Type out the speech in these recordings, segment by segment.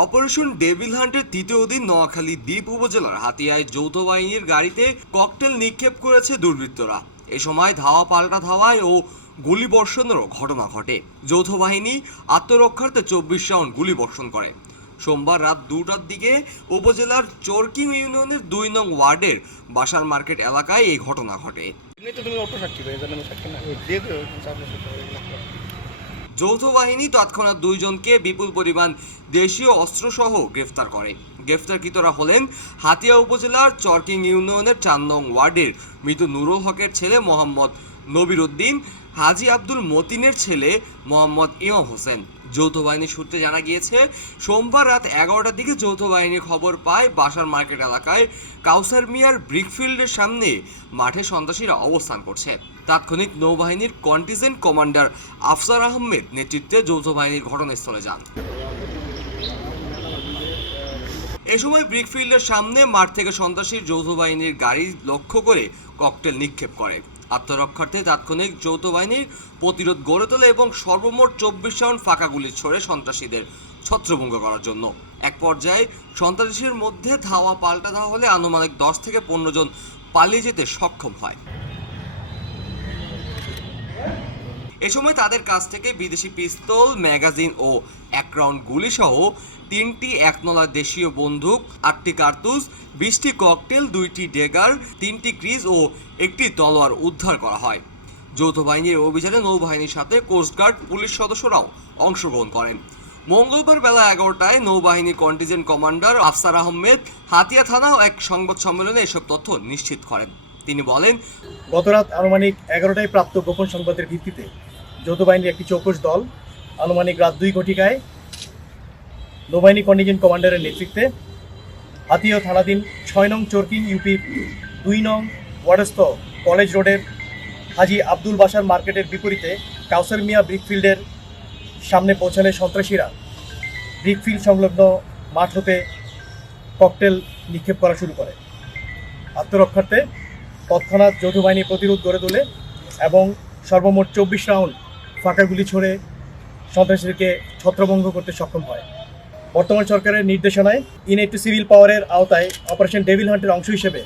Operation devil হান্টের তৃতীয় দিন নোয়াখালী দ্বীপ উপজেলার হাতিয়ায় যৌথ বাহিনীর গাড়িতে ককটেল নিক্ষেপ করেছে দুর্বৃত্তরা। এ সময় ধাওয়া পাল্টা ধাওয়ায় ও গুলি বর্ষণেরও ঘটনা ঘটে। যৌথ বাহিনী আত্মরক্ষার্থে 24 রাউন্ড গুলি বর্ষণ করে। সোমবার রাত 2টার দিকে উপজেলার চরকিং ইউনিয়নের 2 নং ওয়ার্ডের বাসার মার্কেট এলাকায় এই ঘটনা ঘটে। যৌথ বাহিনী তৎক্ষণাৎ 2 জনকে বিপুল পরিমাণ দেশীয় অস্ত্রসহ গ্রেফতার করে। গ্রেফতারকৃতরা হলেন হাতিয়া উপজেলার চরকিং ইউনিয়নের 4 নং ওয়ার্ডের মৃত নুরুল হকের ছেলে মোহাম্মদ নবির উদ্দিন, হাজি আব্দুল মতিনের ছেলে মোহাম্মদ ইমাম হোসেন। যৌথ বাহিনীর সূত্রে জানা গিয়েছে, সোমবার রাত 11টার দিকে যৌথ বাহিনী খবর পায় বাসার মার্কেট এলাকায় কাউসার মিয়ার ব্রিকফিল্ডের সামনে মাঠে সন্ত্রাসীরা অবস্থান করছে। তাৎক্ষণিক নৌবাহিনীর কন্টিজেন্ট কমান্ডার আফসার আহমেদ নেতৃত্বে যৌথ বাহিনীর ঘটনাস্থলে যান। এ সময় ব্রিকফিল্ডের সামনে মাঠ থেকে সন্ত্রাসীর যৌথ বাহিনীর গাড়ি লক্ষ্য করে ককটেল নিক্ষেপ করে। আত্মরক্ষার্থে তাৎক্ষণিক যৌথ বাহিনীর প্রতিরোধ গড়ে তোলে এবং সর্বমোট 24 রাউন্ড ফাঁকা গুলি ছোড়ে সন্ত্রাসীদের ছত্রভঙ্গ করার জন্য। এক পর্যায়ে সন্ত্রাসীর মধ্যে ধাওয়া পাল্টা ধাওয়া হলে আনুমানিক 10 থেকে 15 জন পালিয়ে যেতে সক্ষম হয়। এ সময় তাদের কাছ থেকে বিদেশি পিস্তল, ম্যাগাজিন ও 1 রাউন্ড গুলি সহ 3টি 1 নলা দেশীয় বন্দুক, 8টি কার্তুজ, 20টি ককটেল, 2টি ডেগার, 3টি ক্রিজ ও 1টি তলোয়ার উদ্ধার করা হয়। যৌথ বাহিনীর অভিযানে নৌবাহিনীর সাথে কোস্টগার্ড পুলিশ সদস্যরাও অংশগ্রহণ করেন। মঙ্গলবার বেলা 11টায় নৌবাহিনীর কন্টিজেন্ট কমান্ডার আফসার আহমেদ হাতিয়া থানা এক সংবাদ সম্মেলনে এসব তথ্য নিশ্চিত করেন। তিনি বলেন, গতরাত আনুমানিক 11টায় প্রাপ্ত গোপন সংবাদের ভিত্তিতে যৌথ বাহিনীর একটি চৌকস দল আনুমানিক রাত 2 ঘটিকায় নৌবাহিনী কন্টিজেন্ট কমান্ডারের নেতৃত্বে হাতিয়া থানাধীন 6 নং চরকিং ইউপি 2 নং ওয়ার্ডস্থ কলেজ রোডের হাজি আব্দুল বাসার মার্কেটের বিপরীতে কাউসার মিয়া ব্রিকফিল্ডের সামনে পৌঁছালে সন্ত্রাসীরা ব্রিকফিল্ড সংলগ্ন মাঠ হতে ককটেল নিক্ষেপ করা শুরু করে। আত্মরক্ষার্থে তৎক্ষণাৎ যৌথ বাহিনী প্রতিরোধ গড়ে তোলে এবং সর্বমোট 24 রাউন্ড ফাঁকা গুলি ছড়ে সন্ত্রাসীদেরকে ছত্রভঙ্গ করতে সক্ষম হয়। বর্তমান সরকারের নির্দেশনায় ইনএড টু সিভিল পাওয়ারের আওতায় অপারেশন ডেভিল হান্টের অংশ হিসেবে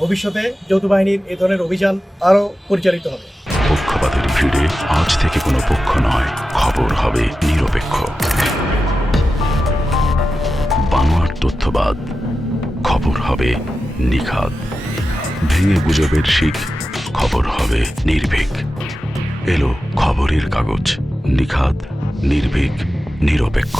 ভবিষ্যতে যৌথ বাহিনীর এ ধরনের অভিযান আরও পরিচালিত হবে। পক্ষপাতের ভিড়ে আজ থেকে কোনো পক্ষ নয়, খবর হবে নিরপেক্ষ। বানোয়ার তথ্যবাদ, খবর হবে নিখাদ। ভেঙে গুজবের শিখ, খবর হবে নির্ভীক। এলো খবরের কাগজ, নিখাদ, নির্ভীক, নিরপেক্ষ।